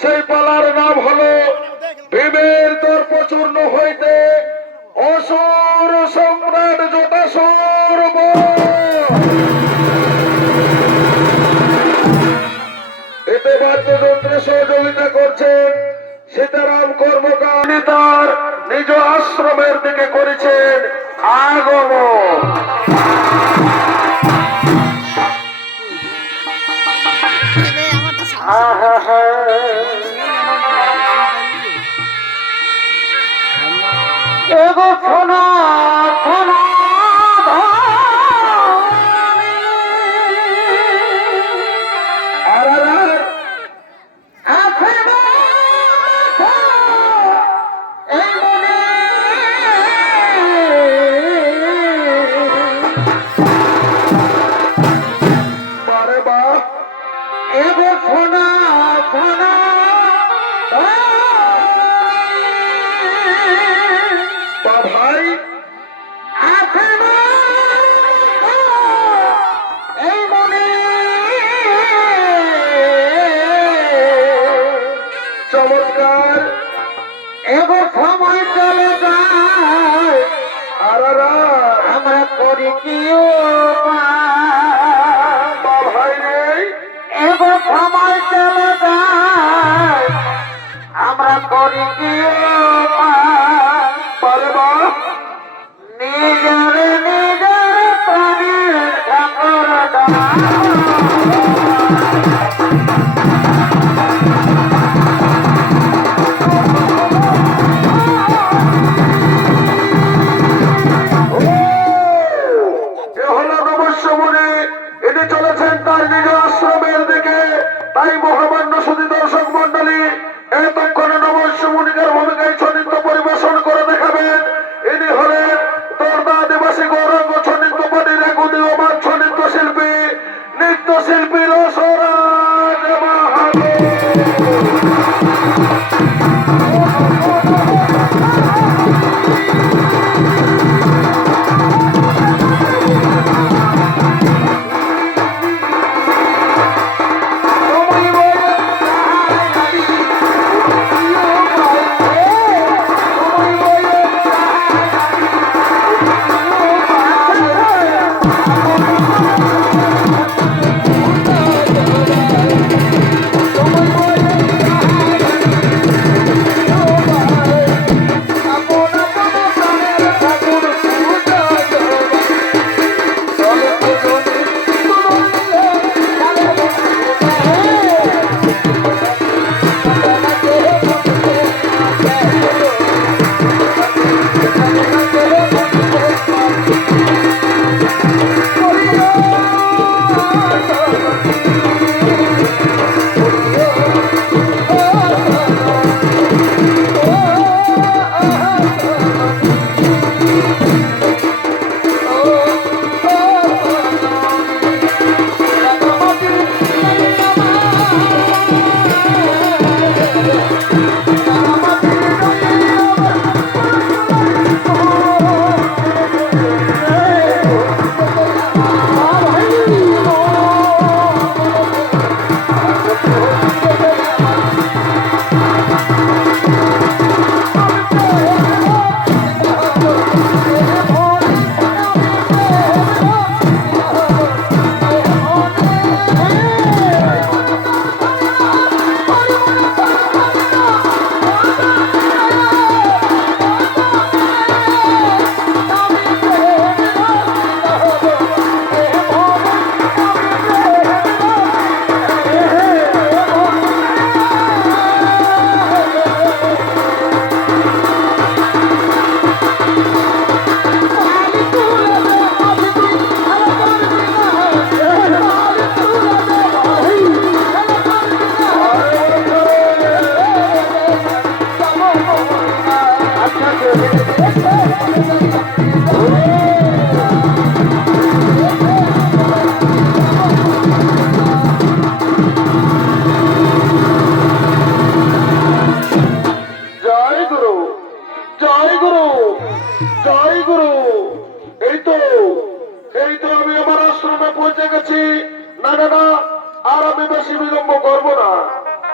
সেই পালার নাম হলো ভীমের দর্পচূর্ণ হইতে অসুর সম্রাট জটাসুর এতে বাদ্যযন্ত্রে সহযোগিতা করছেন সীতারাম কর্মকার। তার নিজ আশ্রমের দিকে করেছেন আগমন। এগো সোনা সোনা এগো সোনা সোনা ভাই এই মনে চমৎকার এগো সময় চলে যায় আমরা করি কি ভাই রে এগো সময় চলে যায় আমরা করি কি পারে বা নিজের নিজের প্রাণীর ঠাকুর চলেছেন তার নিজ আশ্রমের দিকে। তাই মহামান্য সুধী দর্শক মন্ডলী এতক্ষণে নবস্য মুনিকার ভূমিকায় ছন্দিত্য পরিবেশন করে দেখাবেন। ইনি হলেন দর্দা আদিবাসী গৌরাঙ্গ ছন্দিত্য পার্টির এক উদীয়মান ছন্দিত্য শিল্পী নৃত্যশিল্পী রসরাজ মাহাতো।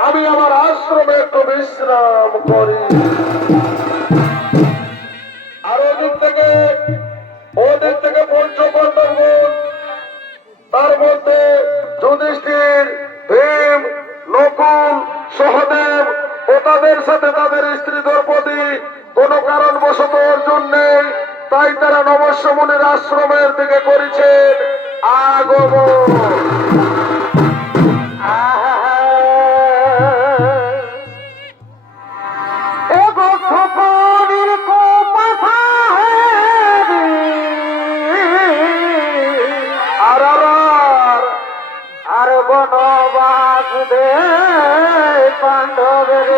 আমি আমার আশ্রমে একটু বিশ্রাম করি। আর ওদিক থেকে পঞ্চপাণ্ডবগণ, তার মধ্যে যুধিষ্ঠির, ভীম, নকুল, সহদেব ও তাদের সাথে তাদের স্ত্রী দ্রৌপদী কোন কারণবশত অর্জুন নেই, তাই তারা নমস্য মুনির আশ্রমের দিকে করেছেন আগমন। এগো খোকনের কোপাথা আর বনবাস দে পাণ্ডবের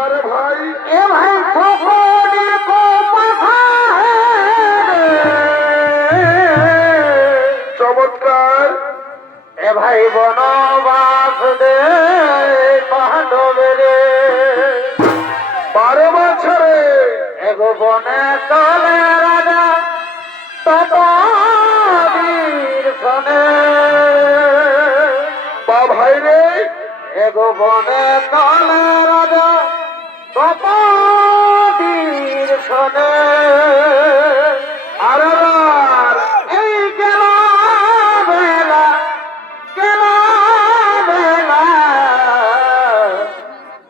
আরে ভাই, এ ভাই খোকনের কোপাথা চমৎকার। এ ভাই বনবাস দে পাণ্ডবের 12 বছরে এগো বনে চলে রাজা তপবীর সনে বা ভাই রে, এগো বনে চলে রাজা তপবীর সনে আর এই গেল বেলা গেল বেলা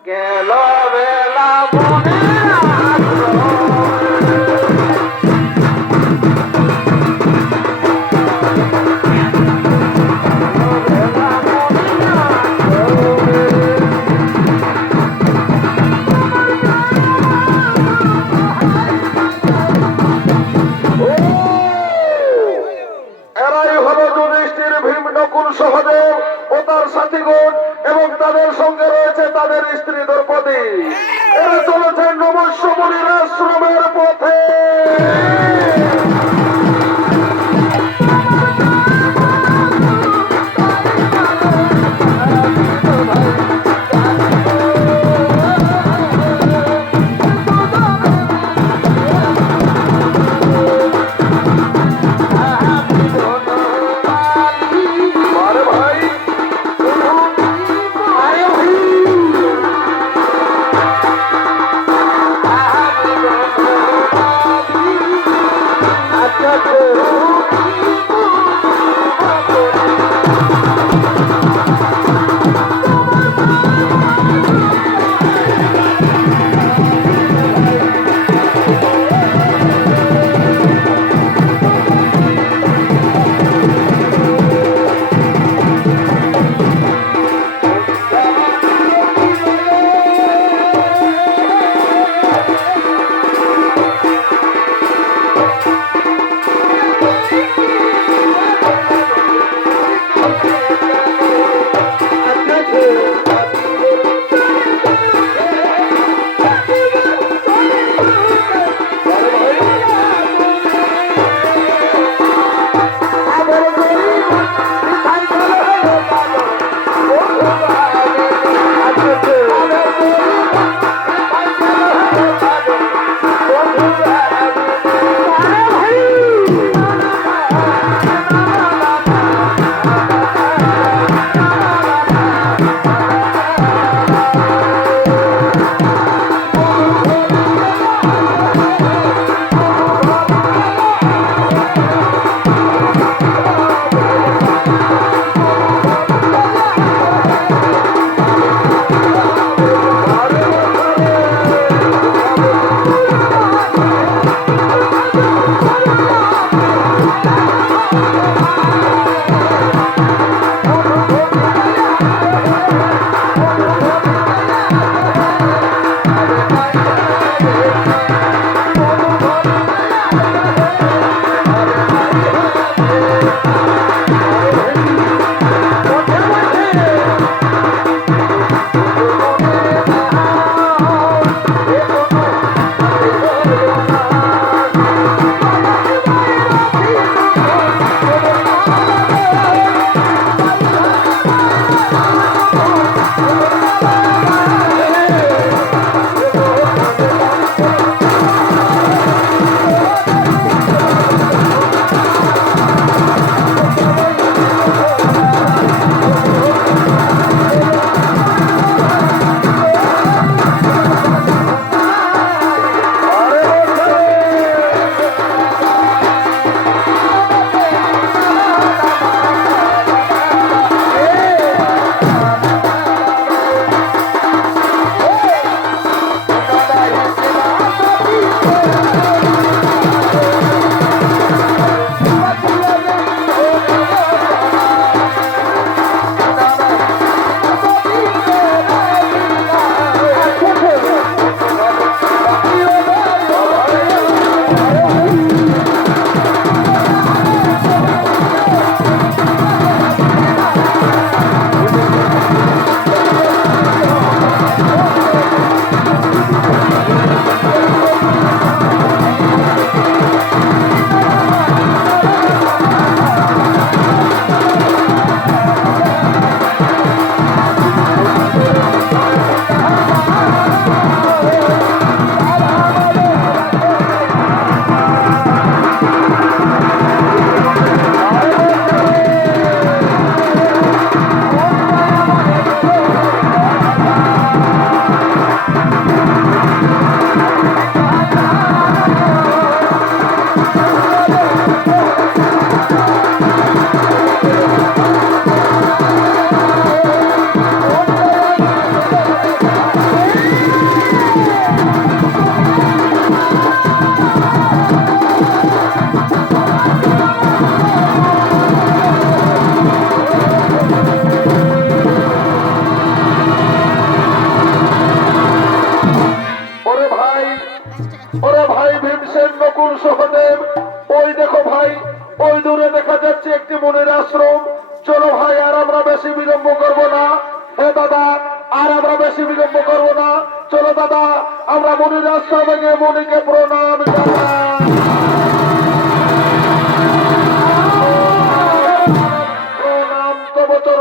গেল বেলা বনে এরাই হলো যুধিষ্ঠির, ভীম, নকুল, সহদেব ও তার সাথীগণ, এবং তাদের সঙ্গে রয়েছে তাদের স্ত্রী দ্রৌপদী। এরা চলেছেন নমস্য মুনির আশ্রমের পথে। আরে ভাই,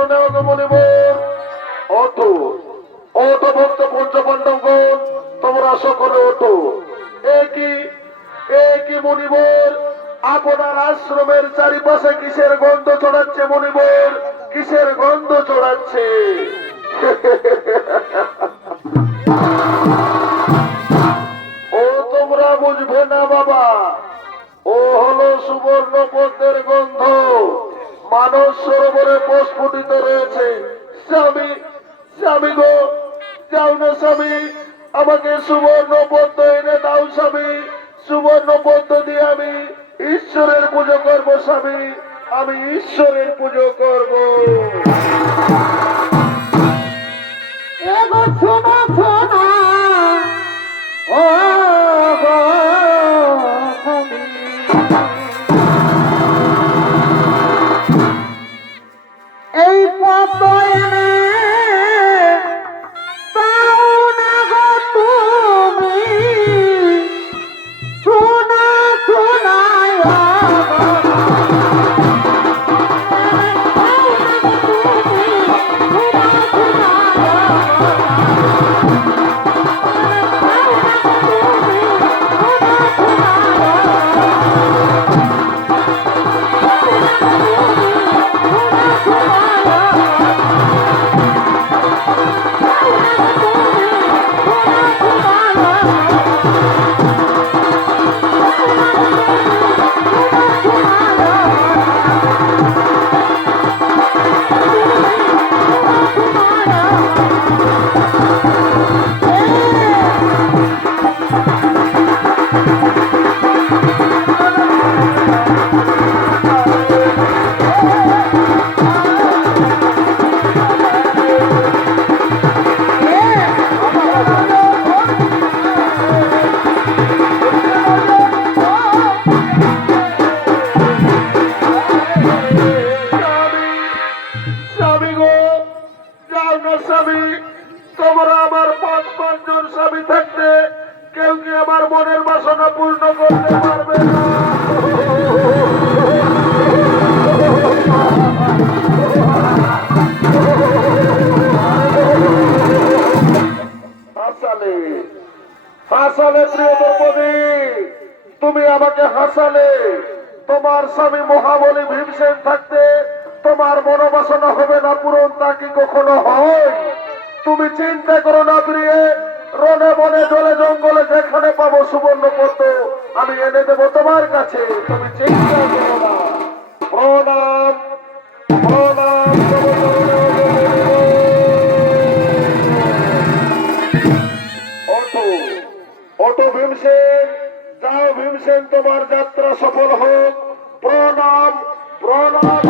শোনে অগমনিবর, ওঠো ওঠো ভক্ত পঞ্চপাণ্ডবগণ, তোমরা সকলে ওঠো। একই মনিবর, আপনার আশ্রমের চারিপাশে কিসের গন্ধ ছড়াচ্ছে মনিবর, কিসের গন্ধ ছড়াচ্ছে? ও তোমরা বুঝবে না বাবা, ও হলো সুবর্ণ পদ্মের গন্ধ। মানস সরোবরে প্রস্ফুটিত রয়েছে। স্বামী, স্বামী গো, যাও না স্বামী, আমাকে সুবর্ণ পদ্ম এনে দাও স্বামী। সুবর্ণ পদ্ম দিয়ে আমি ঈশ্বরের পুজো করবো স্বামী, আমি ঈশ্বরের পুজো করব। এগো শোনো শোনো, ও গো স্বামী, এই পদ্ম এনে দাও না গো তুমি, শোনা শোনায় স্বামী গো, যাও না স্বামী, তোমরা আমার পাঁচজন স্বামী থাকতে কেউ কি আমার মনের বাসনা পূর্ণ করতে পারবে না? হাসালে, হাসালে প্রিয় দ্রৌপদী, তুমি আমাকে হাসালে। তোমার স্বামী মহাবলী ভীমসেন থাকতে তোমার মনোবাসনা হবে না পূরণ, তা কি কখনো হয়? তুমি চিন্তা করো না প্রিয়ে, রনে বনে জলে জঙ্গলে যেখানে পাবো সুবর্ণ পদ্ম আমি এনে দেবো তোমার কাছে, তুমি চিন্তা করো না। প্রণাম প্রণাম। ওঠো ওঠো ভীমসেন, যাও ভীমসেন, তোমার যাত্রা সফল হোক। প্রণাম প্রণাম।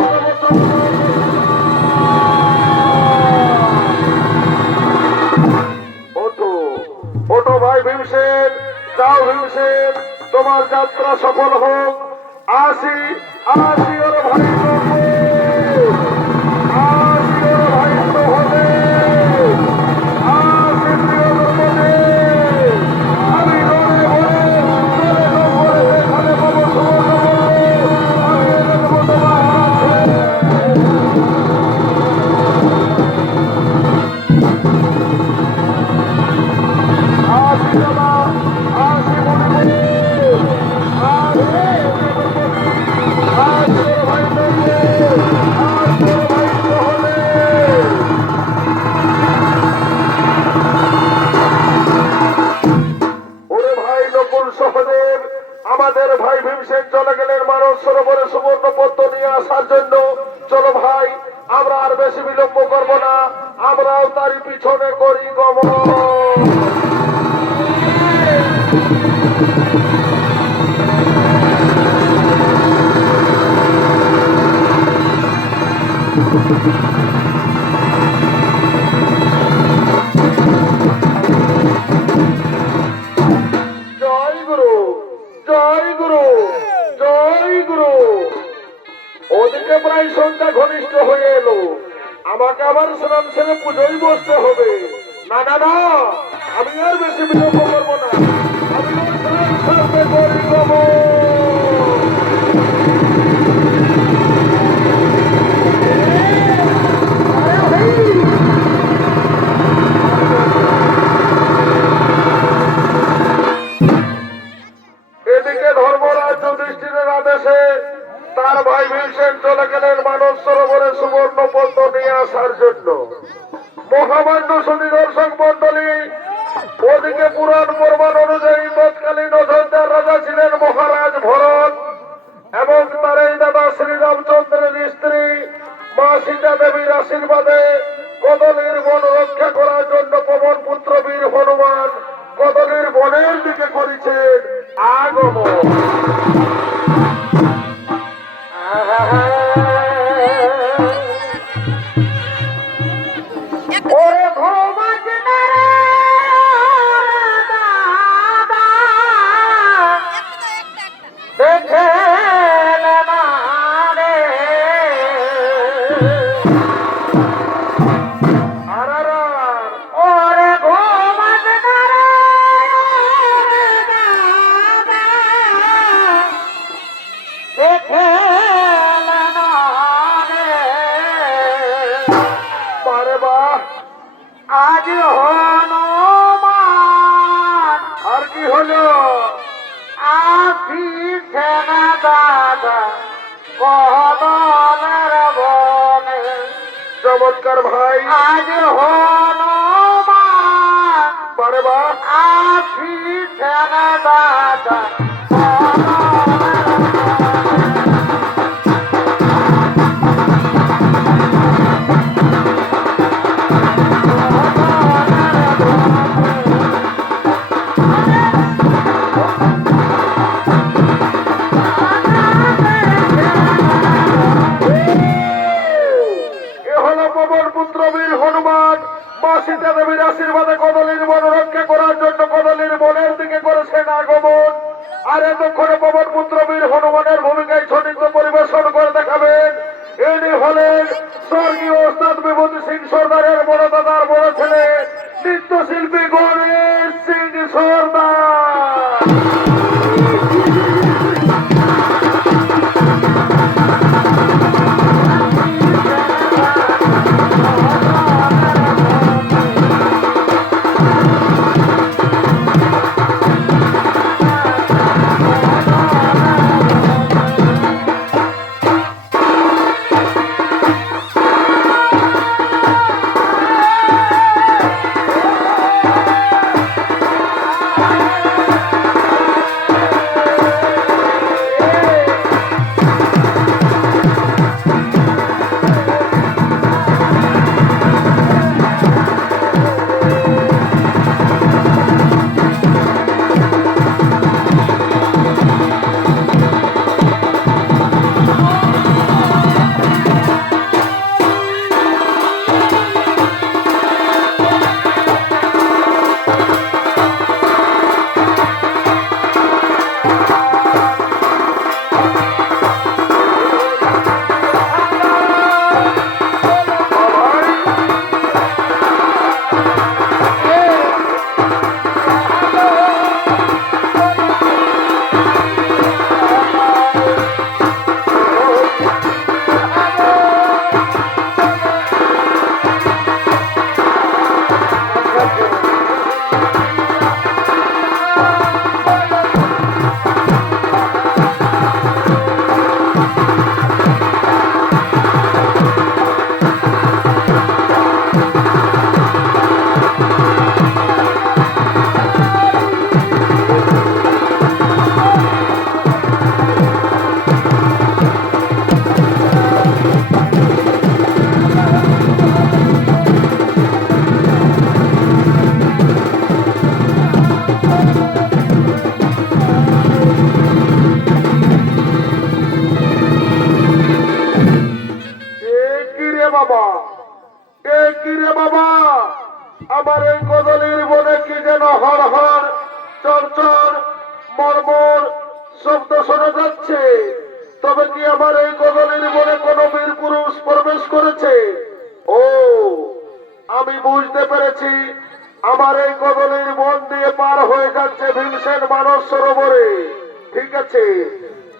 ওঠো ওঠো ভাই ভীমসেন, যাও ভীমসেন, তোমার যাত্রা সফল হোক। আসি আসি ওর ভাই, আসি ওর ভাই হলে, আসি প্রিয় দ্রৌপদী, আমি রনে বনে জলে জঙ্গলে যেখানে পাবো সুবর্ণ পদ্ম আমি এনে দেবো তোমার কাছে। আসি বাবা, আসি মনে আসি, আসি ওর ভাই হলে, আসি ওর ভাই হলে। ওরে ভাই নকুল সহদেব, আমাদের ভাই ভীমসেন চলে গেলেন মানস সরোবরে সুবর্ণ পদ্ম নিয়ে আসার জন্য। চলো ভাই, আমরা আর বেশি বিলম্ব করবো না, আমরাও তারই পিছনে করি গমন। জয় গুরু, জয় গুরু, জয় গুরু। ওদিকে প্রায় সন্ধ্যা ঘনিষ্ঠ হয়ে এলো, আমাকে আবার স্নান সেরে পুজোয় বসতে হবে। না না না, আমি আর বেশি বিলম্ব করবো না, আমি আর স্নান সারতে করি গমন। জন্য। মহামান্য সুধী দর্শক মন্ডলী, ওদিকে পুরাণ প্রমাণ অনুযায়ী তৎকালীন অযোধ্যার রাজা ছিলেন মহারাজ ভরত এবং তার এই দাদা শ্রীরামচন্দ্রের স্ত্রী মা সীতা দেবীর আশীর্বাদে কদলীর বন রক্ষা করার জন্য পবন পুত্র বীর হনুমান কদলীর বনের দিকে করেছেন আগমন। ওরে ঘুমাস না রে দাদা, দেখে না রে। আরারা, ওরে ঘুমাস না রে দাদা, দেখে না রে। বারে বাহ, আজ হনুমান আর কি হলো? আসিছে না দাদা কদলের বনে। চমৎকার ভাই, আজ হনুমান বারে বাহ, আসিছে না দাদা কদলের এ হলো পবন পুত্র বীর হনুমান মা সীতা দেবীর আশীর্বাদে কদলীর বন রক্ষা করার জন্য কদলীর বনের দিকে করেছেন আগমন। আর এতক্ষণে পবন পুত্র বীর হনুমানের ভূমিকায় ছন্দিত পরিবেশন করে দেখাবেন ইনি হলেন স্বর্গীয় ওস্তাদ বিভূতি সিং সর্দারের বড় দাদার বড় ছেলে নৃত্যশিল্পী গণেশ সিং সর্দার। বাবা, এ কি রে বাবা, আমার এই কদলীর বনে কি যেন হর হর চরচর মর্মর শব্দ শোনা যাচ্ছে। তবে কি আমার এই কদলীর বনে কোন বীর পুরুষ প্রবেশ করেছে? ও, আমি বুঝতে পেরেছি, আমার এই কদলীর বন দিয়ে পার হয়ে যাচ্ছে ভীমসেন মানস সরোবরে। ঠিক আছে,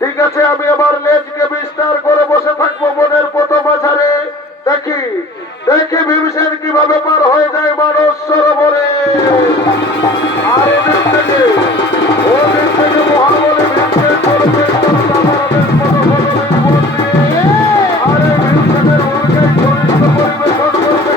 ঠিক আছে, আমি আমার লেজকে বিস্তার করে বসে থাকবো বনের প্রথম মাঝারে। দেখি দেখি ভীমসেন কিভাবে পার হয়ে যায় মানস সরোবরে। আর ওদিক থেকে মহাবলী ভীমসেন চলবে আর এই ভীমসেনের ভূমিকায় চরিত্র পরিবেশন করবে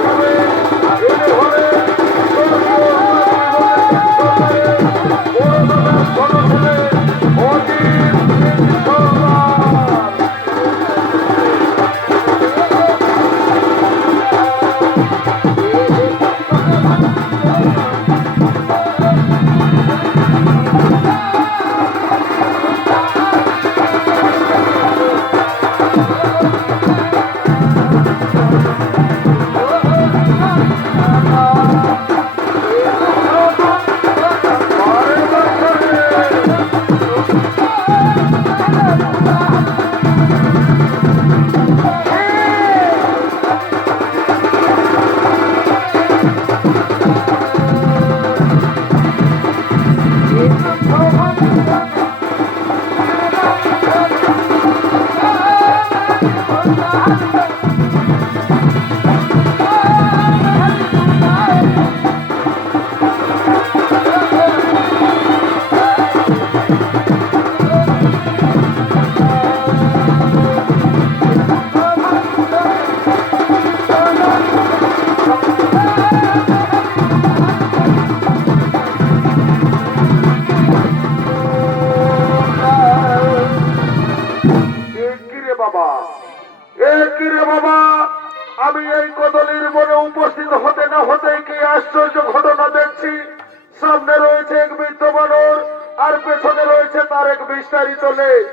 বিস্তারিত লেজ,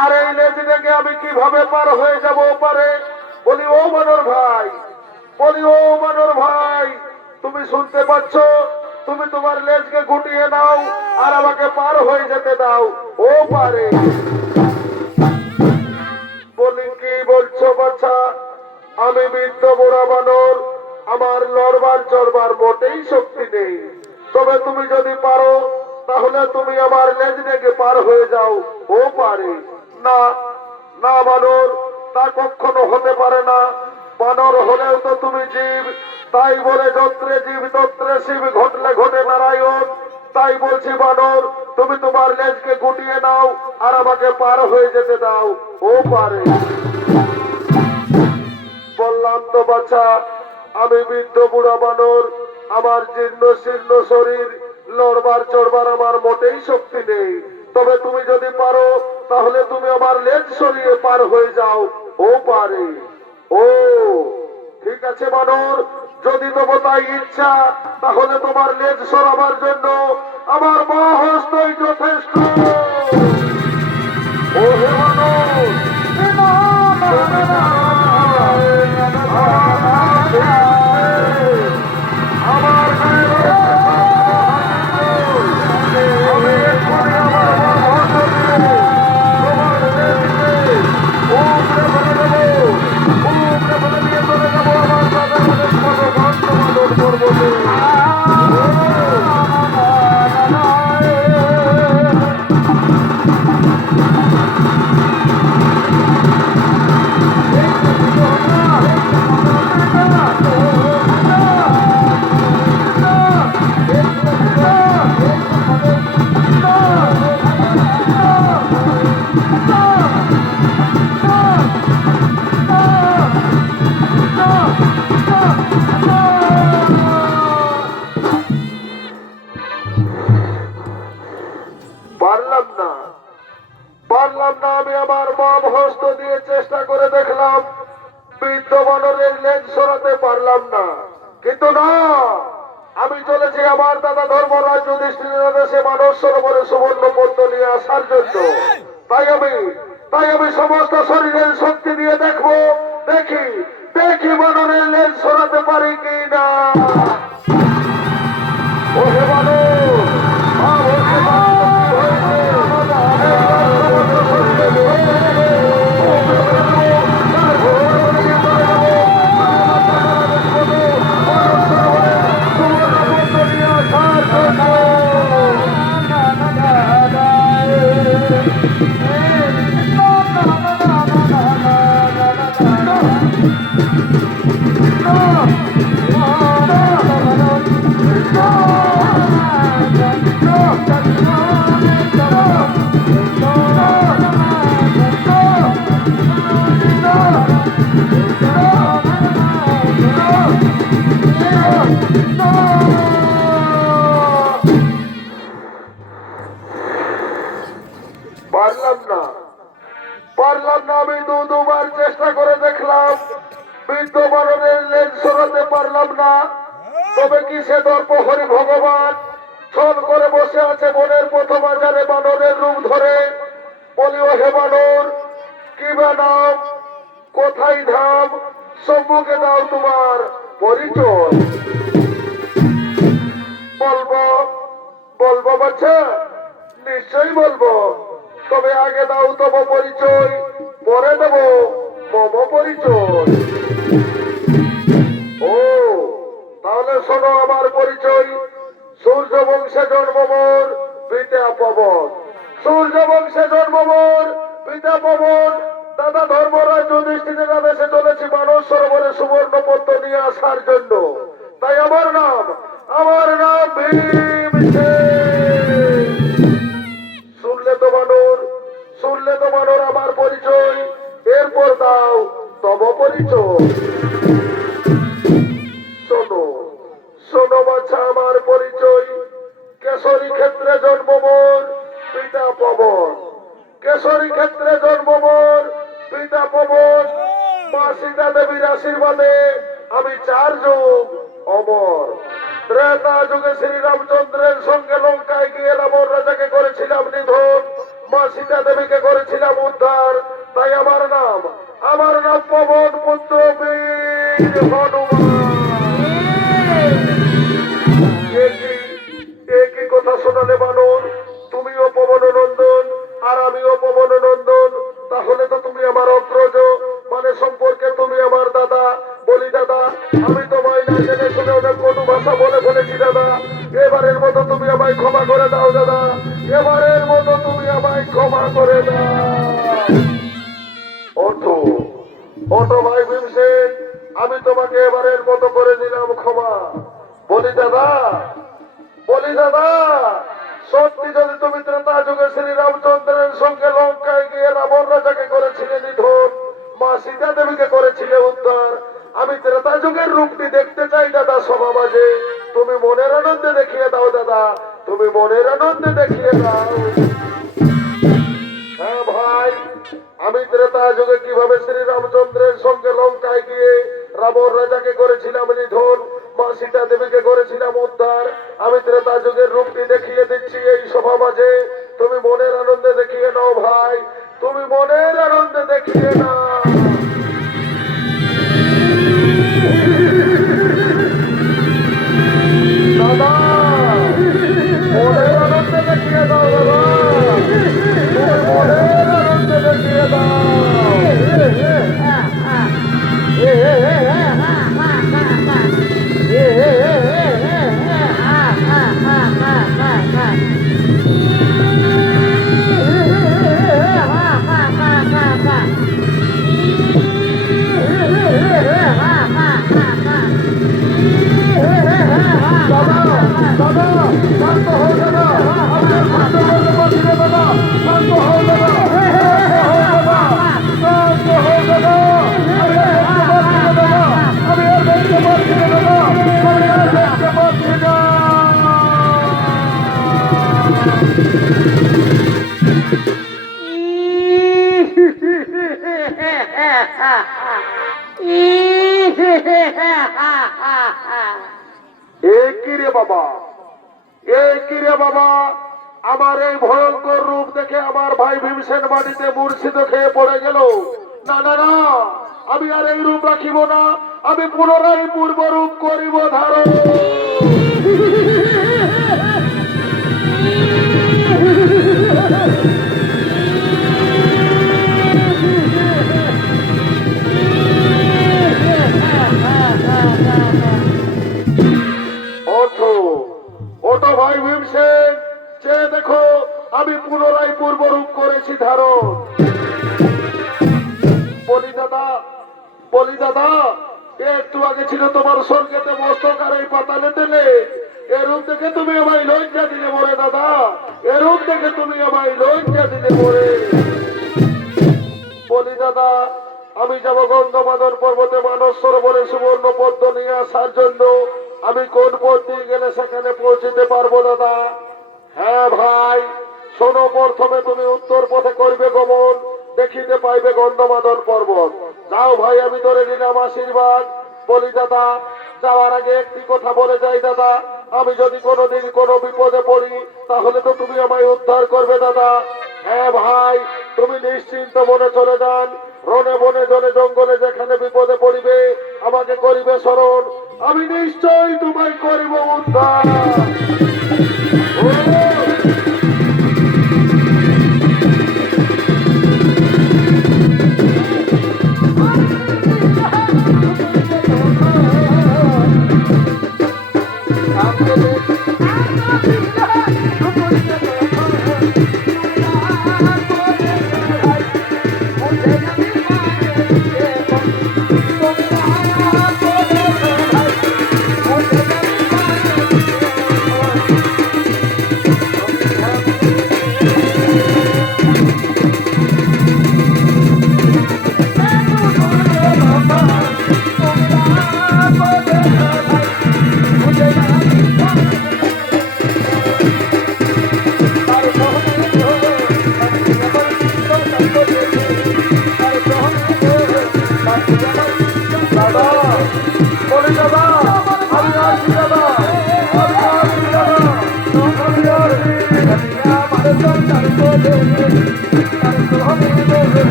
আর এই লেজ থেকে আমি কিভাবে পার হয়ে যাব পারে? বলি ও বানর ভাই, বলি ও বানর ভাই, তুমি শুনতে পাচ্ছ? তুমি তোমার লেজকে গুটিয়ে নাও আর আমাকে পার হয়ে যেতে দাও ও পারে। বলি কি বলছো বাছা? আমি বৃদ্ধ বুড়া বানর, আমার লড়বার চড়বার মোটেই শক্তি নেই। তবে তুমি যদি পারো তাহলে তুমি আমার লেজ থেকে পার হয়ে যাও ও পারে। না না বানর, তা কখনো হতে পারে না। বানর হলেও তো তুমি জীব, তাই বলে যত্রে জীব তত্রে শিব, ঘটলে ঘটে নারায়ণ। তাই বলছি বানর, তুমি তোমার লেজকে গুটিয়ে নাও আর আমাকে পার হয়ে যেতে দাও ও পারে। বললাম তো বাছা, আমি বৃদ্ধ বুড়া বানর, আমার জীর্ণ শীর্ণ শরীর, লড়বার চড়বার আমার মোটেই শক্তি নেই। তবে তুমি যদি পারো তাহলে তুমি আমার লেজ সরিয়ে পার হয়ে যাও ও পারে। ও ঠিক আছে বানর, যদি তোমার তাই ইচ্ছা তাহলে তোমার লেজ সরাবার জন্য আমার মা হস্তই যথেষ্ট। ও হে বানর, আমার আমি এক্ষুনি আমার তোমার লেজকে উপরে ফেলে দেবো, উপরে ফেলে দিয়ে চলে যাবো আমার দাদাদের সর্বভক্ত পর্বতে। পারলাম না, পারলাম না। আমি আমার বাম হস্ত দিয়ে চেষ্টা করে দেখলাম, বৃদ্ধ বানরের লেজ সরাতে পারলাম না। কিন্তু না, আমি চলেছি আমার দাদা ধর্মরাজ যুধিষ্ঠিরের আদেশে মানস সরোবরে সুবর্ণ পদ্ম নিয়ে আসার জন্য। তাই আমি সমস্ত শরীরের শক্তি দিয়ে দেখবো, দেখি দেখি বানরের লেজ সরাতে পারি কি না। ও হে বানর, পারলাম না, পারলাম না। আমি দুবার চেষ্টা করে দেখলাম, বৃদ্ধ বানরের লেজ সরাতে পারলাম না। তবে কি সে দর্প হরি ভগবান ছল করে বসে আছে বনের প্রথম আচারে বানরের রূপ ধরে। বলি ও হে বানর, কি বা নাম, কোথায় ধাম, সম্মুখে দাও তোমার পরিচয়। বলবো বলবো বাচ্চা, নিশ্চয়ই বলবো। তবে আগে দাও তব পরিচয়, পরে দেব মম পরিচয়। ও তাহলে শোনো আমার পরিচয়। সূর্য বংশে জন্ম মোর, পিতা পবন। সূর্য বংশে জন্ম মোর, পিতা পবন। দাদা ধর্মরাজ যুধিষ্ঠিরের আদেশে চলেছি মানস সরোবরে সুবর্ণ পদ্ম নিয়ে আসার জন্য। তাই আমার নাম ভীমসেন। শুনলে তো বানর, শুনলে তো বানর আমার পরিচয়। এরপর দাও তব পরিচয়। শোনো শোনো বাছা আমার পরিচয়। কেশরী ক্ষেত্রে জন্ম মোর, পিতা পবন। কেশরী ক্ষেত্রে জন্ম মোর, পিতা পবন। মা সীতা দেবীর আশীর্বাদে আমি 4 যুগ অমর। ত্রেতা যুগে শ্রীরামচন্দ্রের সঙ্গে লঙ্কায় গিয়ে রাবণ রাজাকে করেছিলাম নিধন। মা সীতা দেবীকে করেছিলাম উদ্ধার, তাই আমার নাম পবন পুত্র বীর হনুমান। একই কথা শোনালে বানর, তুমিও পবন নন্দন আর আমিও পবন নন্দন, তাহলে তো তুমি আমার অগ্রজ, মানে সম্পর্কে তুমি আমার দাদা। বলি দাদা, আমি তোমায় না জেনে শুনে অনেক কটু ভাষা বলে ফেলেছি দাদা, এবারের মতো তুমি আমায় ক্ষমা করে দাও দাদা, এবারের মতো তুমি আমায় ক্ষমা করে দাও। ওঠো ওঠো ভাই ভীমসেন, আমি তোমাকে এবারের মতো করে দিলাম ক্ষমা। বলি দাদা, সত্যি যদি তুমি ত্রেতা যুগে শ্রী রামচন্দ্রের সঙ্গে লঙ্কায় গিয়ে রাবণ রাজাকে করেছিলে নিধন, মা সীতা দেবীকে করেছিলে উদ্ধার, আমি ত্রেতা যুগের রূপটি দেখতে চাই দাদা সমাজে। তুমি মনের আনন্দে দেখিয়ে দাও দাদা, তুমি মনের আনন্দে দেখিয়ে দাও। হ্যাঁ ভাই, আমি ত্রেতা যুগে কিভাবে শ্রী রামচন্দ্রের সঙ্গে লঙ্কায় গিয়ে রাবণ রাজাকে করেছিলাম নিধন, মা সীতা দেবীকে করেছিলাম উদ্ধার, আমি ত্রেতা যুগের রূপটি দেখিয়ে দিচ্ছি এই সভা মাঝে। তুমি মনের আনন্দে দেখিয়ে নাও ভাই, তুমি মনের আনন্দে দেখিয়ে নাও। দাদা, মনের আনন্দে দেখিয়ে দাও দাদা, তুমি মনের আনন্দে দেখিয়ে দাও। বাবা, আমার এই ভয়ঙ্কর রূপ দেখে আমার ভাই ভীমসেন বাড়িতে মূর্ছিত খেয়ে পড়ে গেল। না না না, আমি আর এই রূপ রাখিব না, আমি পুনরায় পূর্ব রূপ করিব ধারণ। ওঠো ভাই ভীমসেন, চেয়ে দেখো আমি পুনরায় পূর্বরূপ করেছি ধারণ। বলি দাদা, একটু আগে ছিল তোমার স্বর্গেতে মস্তক আর এই পাতালে তেলে, এরূপ দেখে তুমি আমায় লজ্জা দিলে মরে দাদা, এরূপ দেখে তুমি আমায় লজ্জা দিলে মরে। বলি দাদা, আমি যাব গন্ধমাদন পর্বতে মানস সরোবরে সুবর্ণ পদ্ম নিয়ে আসার জন্য, আমি কোন পথ দিয়ে গেলে সেখানে পৌঁছতে পারবো দাদা? হ্যাঁ ভাই, শোনো, প্রথমে তুমি উত্তর পথে করবে গমন, দেখিতে পাইবে গন্ধমাদন পর্বত। যাও ভাই, আমি ধরে নিলাম আশীর্বাদ। বলি দাদা, যাওয়ার আগে একটি কথা বলে যাই দাদা, আমি যদি কোনোদিন কোনো বিপদে পড়ি তাহলে তো তুমি আমায় উদ্ধার করবে দাদা। হ্যাঁ ভাই, তুমি নিশ্চিন্ত মনে চলে যান, রনে বনে জনে জঙ্গলে যেখানে বিপদে পড়িবে আমাকে করিবে স্মরণ, আমি নিশ্চয়ই তোমায় করিব উদ্ধার।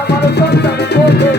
আমার সন্তান বলে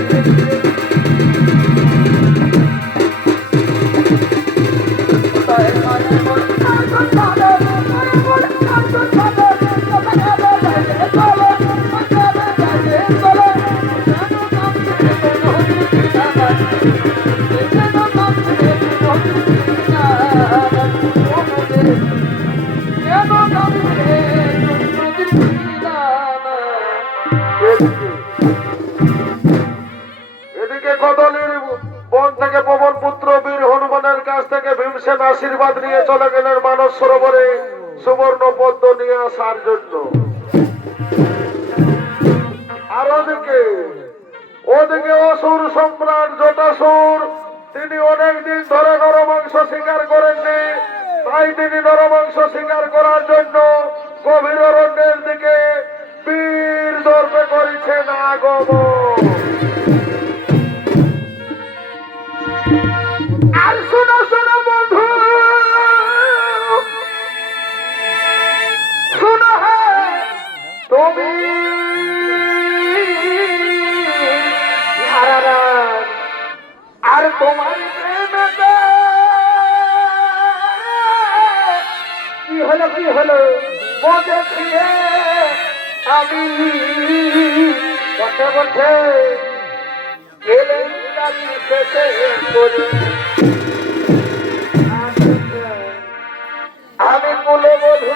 এদিকে কদলির বন থেকে পবন পুত্র বীর হনুমানের কাছ থেকে ভীমসেন আশীর্বাদ নিয়ে চলে গেলেন মানস সরোবরে সুবর্ণ পদ্ম নিয়ে আসার জন্য। আর ওদিকে অসুর সম্রাট জটাসুর তিনি অনেকদিন ধরে নরমাংস শিকার করেননি, তাই তিনি নরমাংস শিকার করার জন্য গভীর অরণ্যের দিকে বীর দর্পে করেছেন আগমন। আর শোনো শোনো বন্ধু, শোনো তুমি আর তোমার প্রেমেতে কি হলো বসেছি আমি বসে বসে গেলেন শেষে করি আমি কুলো বধু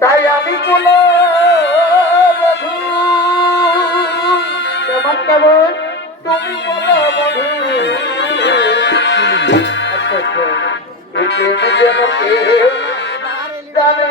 তাই আমি কুলো বধু কেমন কেমন তুমি বলো বধু যেন কেউ জানে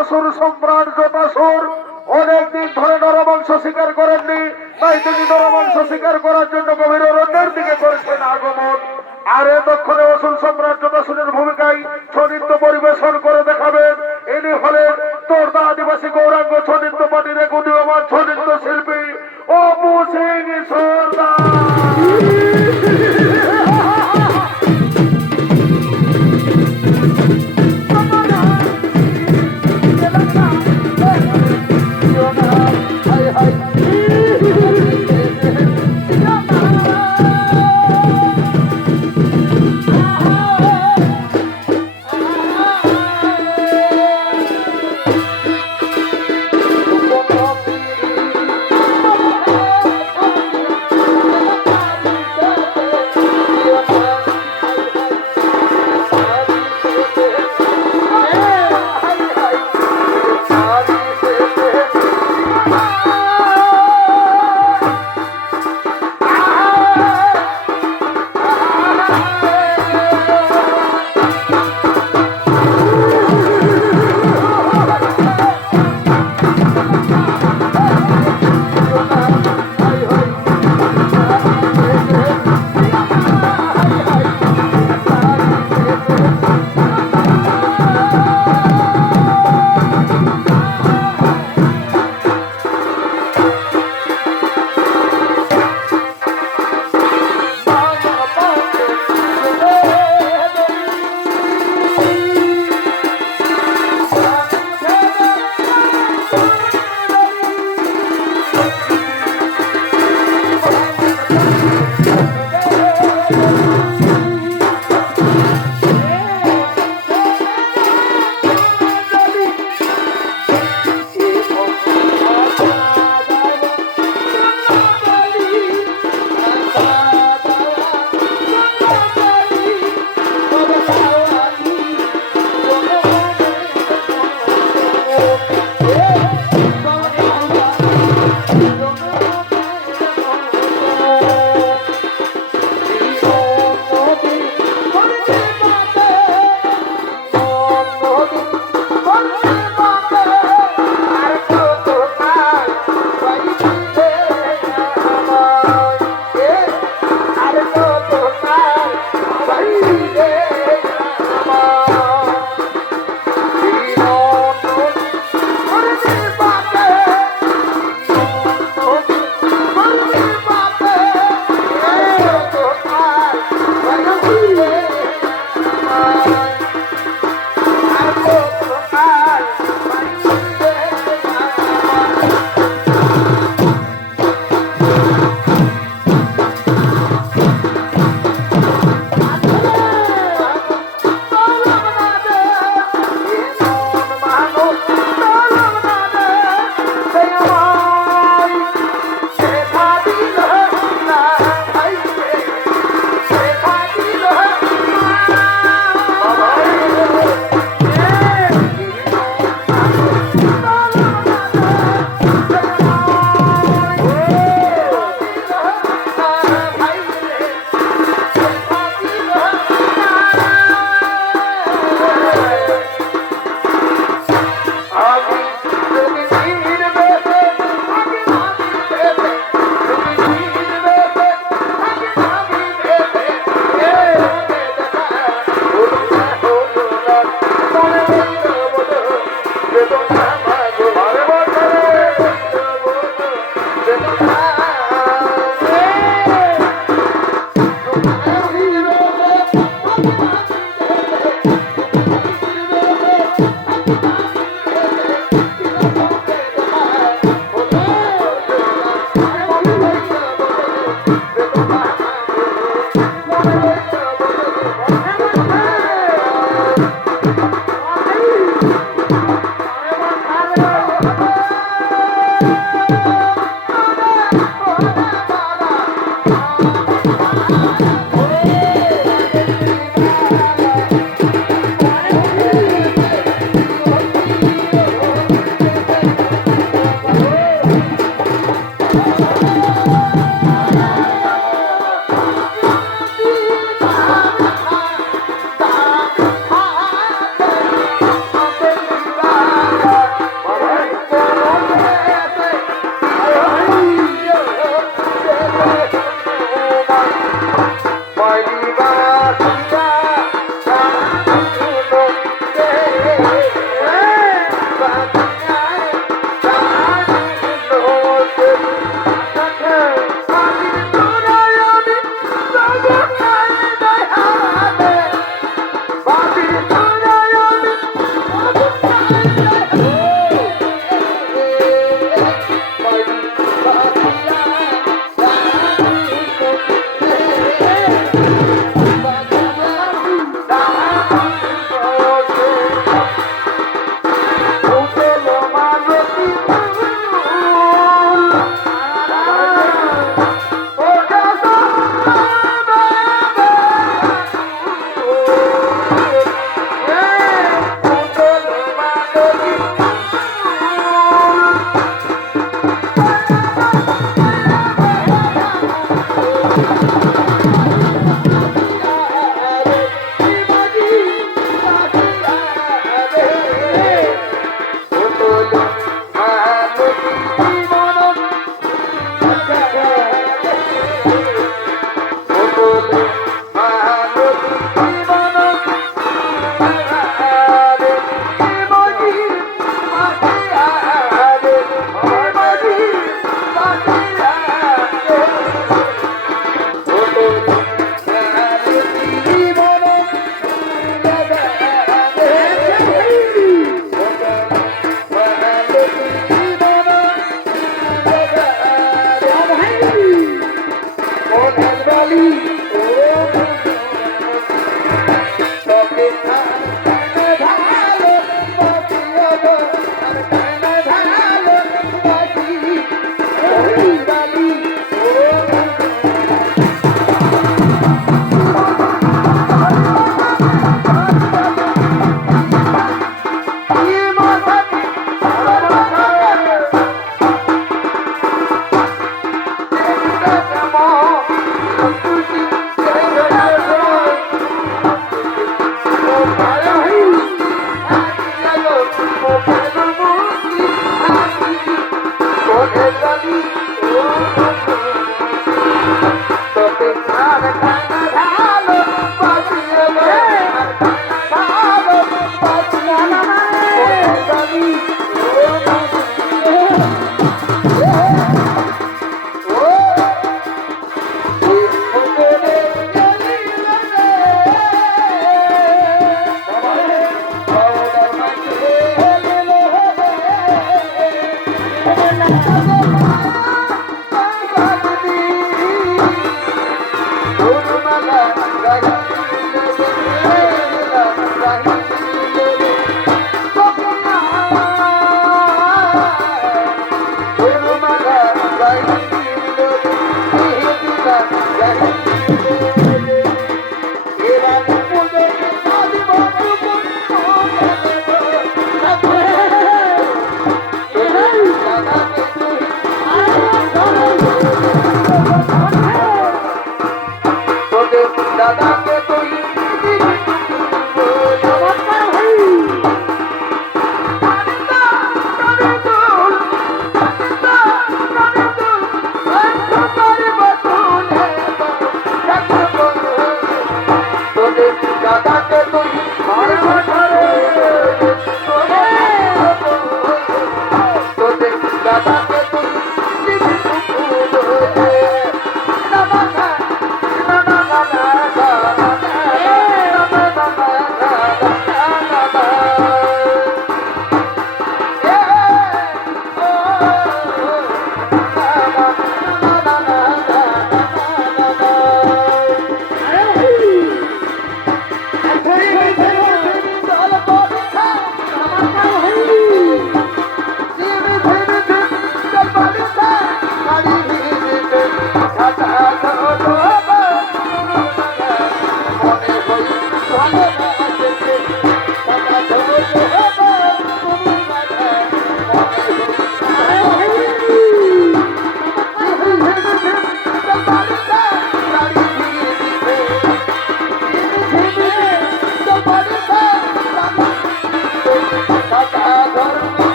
অসুর সম্রাট জটাসুর অনেকদিন ধরে নরমাংস শিকার করেননি, তাই তিনি নরমাংস শিকার করার জন্য গভীর অরণ্যের দিকে করেছেন আগমন। আর এতক্ষণে অসুর সম্রাট জটাসুরের ভূমিকায় ছনিত্য পরিবেশন করে দেখাবেন ইনি হলেন তোরদা আদিবাসী গৌরাঙ্গ ছনিত্য পার্টির এক উদীয়মান ছনিত্য শিল্পী অপু সিং সরদার।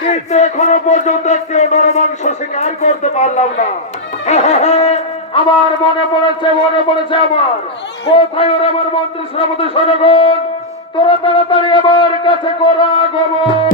কিন্তু এখনো পর্যন্ত কেউ নরমাংস স্বীকার করতে পারলাম না। আমার মনে পড়েছে আমার কোথায় ওরা আমার মন্ত্রী শ্রমতি সৈন্যগণ, তোরা তাড়াতাড়ি আমার কাছে করা গমন।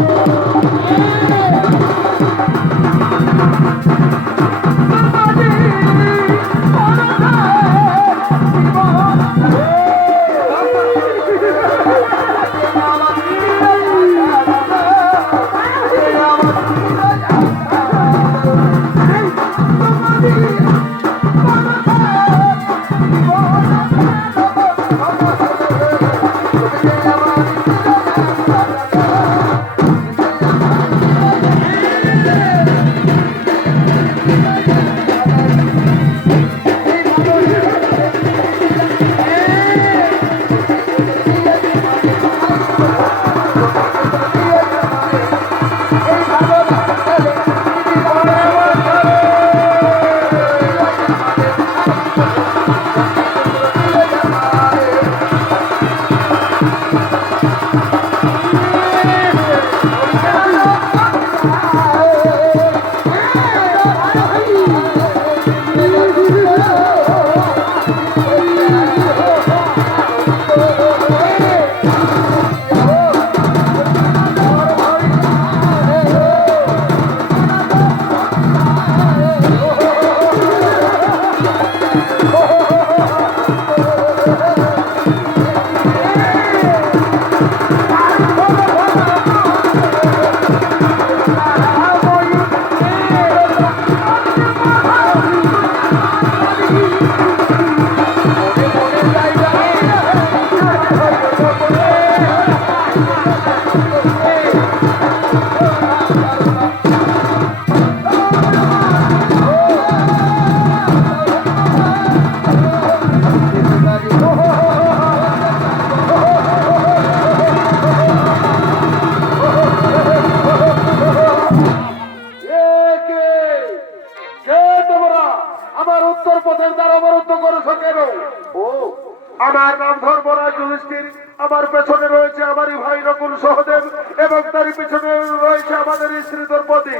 আমার নাম ধর্মরাজ যুধিষ্ঠির, আমার পেছনে রয়েছে আমারই ভাই নকুল সহদেব এবং তার পিছনে রয়েছে আমাদের স্ত্রী দ্রৌপদী।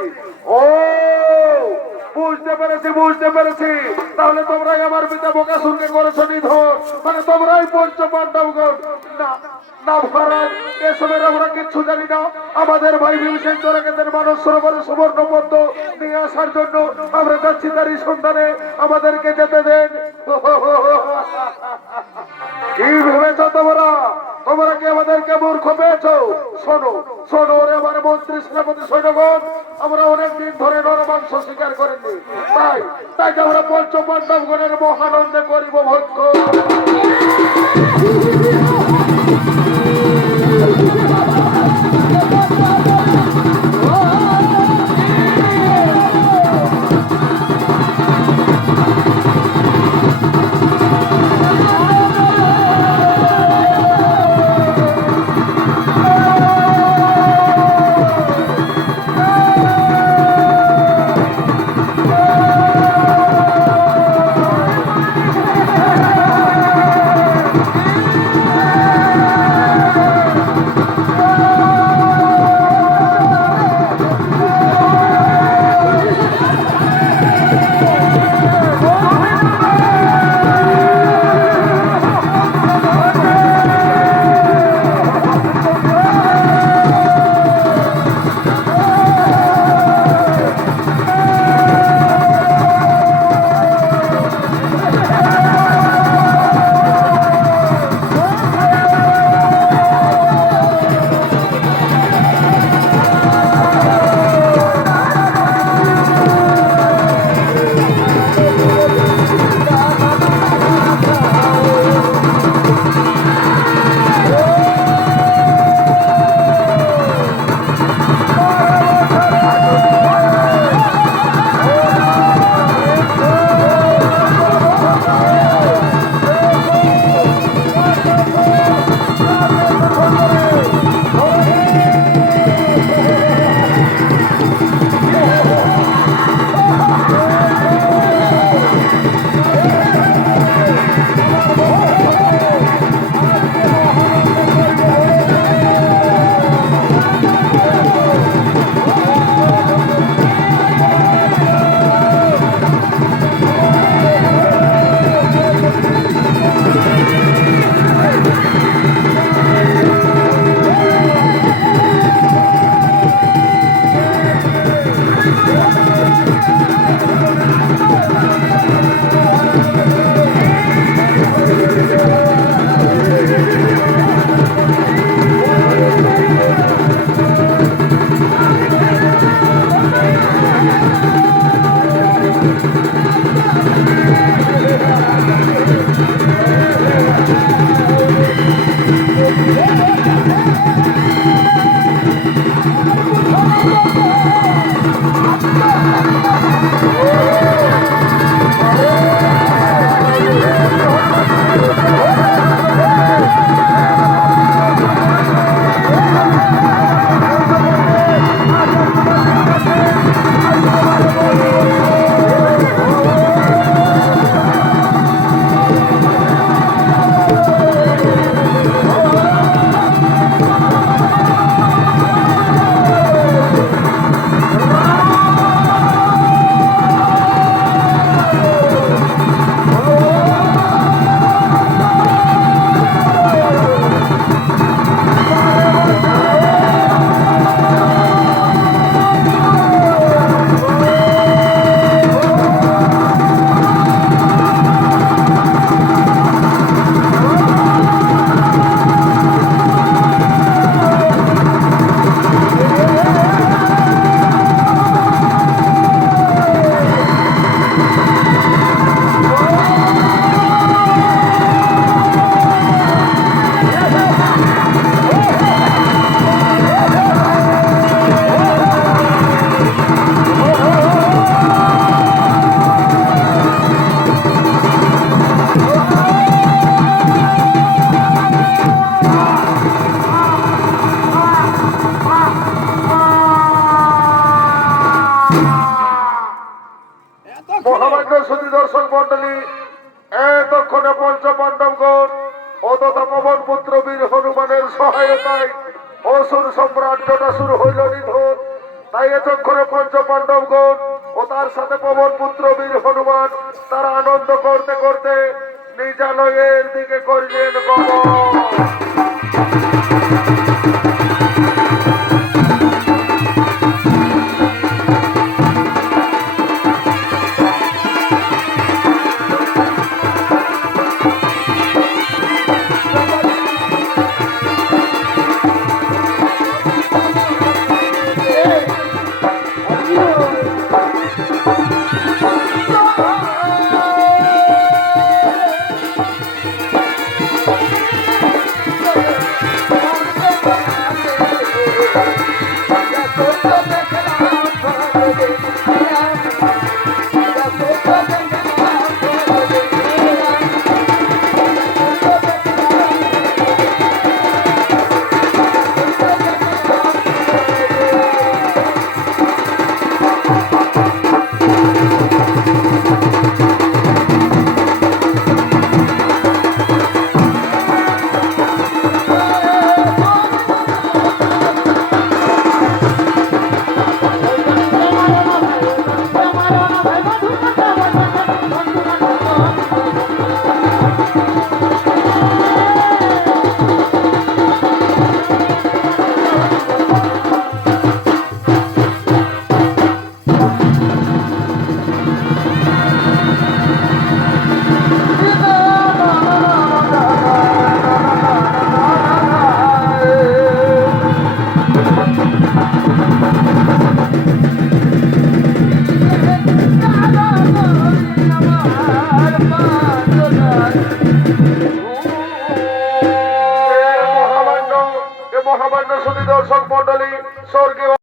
ও বুঝতে পেরেছি, তাহলে তোমরাই আমার পিতা বকাসুরকে করেছো নিধন, মানে তোমরাই পঞ্চপাণ্ডবগণ। না না মহারাজ, এসবের আমরা কিচ্ছু জানি না। আমাদের ভাই ভীমসেন চোরাকেদের মানস সরোবরে সুবর্ণ পদ্ম নিয়ে আসার জন্য আমরা যাচ্ছি, তারই সন্ধানে আমাদেরকে যেতে দেন। কি ভেবেছ তোমরা? তোমরা কি আমাদেরকে মূর্খ পেয়েছো? শোনো শোনো রে আমার মন্ত্রী সেনাপতি সৈন্যগণ, আমরা অনেকদিন ধরে নরমাংস স্বীকার করেননি, তাই তাই আমরা পঞ্চপাণ্ডবগণের মহানন্দে করিব ভক্ষ। মহামান্য সুধী দর্শক মন্ডলী, এতক্ষণে পঞ্চপাণ্ডবগণ অততা পবন পুত্র বীর হনুমানের সহায়তায় অসুর সম্রাট জটাসুর হইল নিধন। তাই এতক্ষণে পঞ্চ পাণ্ডবগণ ও তার সাথে পবন পুত্র বীর হনুমান তারা আনন্দ করতে করতে নিজালয়ের দিকে করিলেন গমন। মহামান্য সুধী দর্শক মন্ডলী, স্বর্গীয়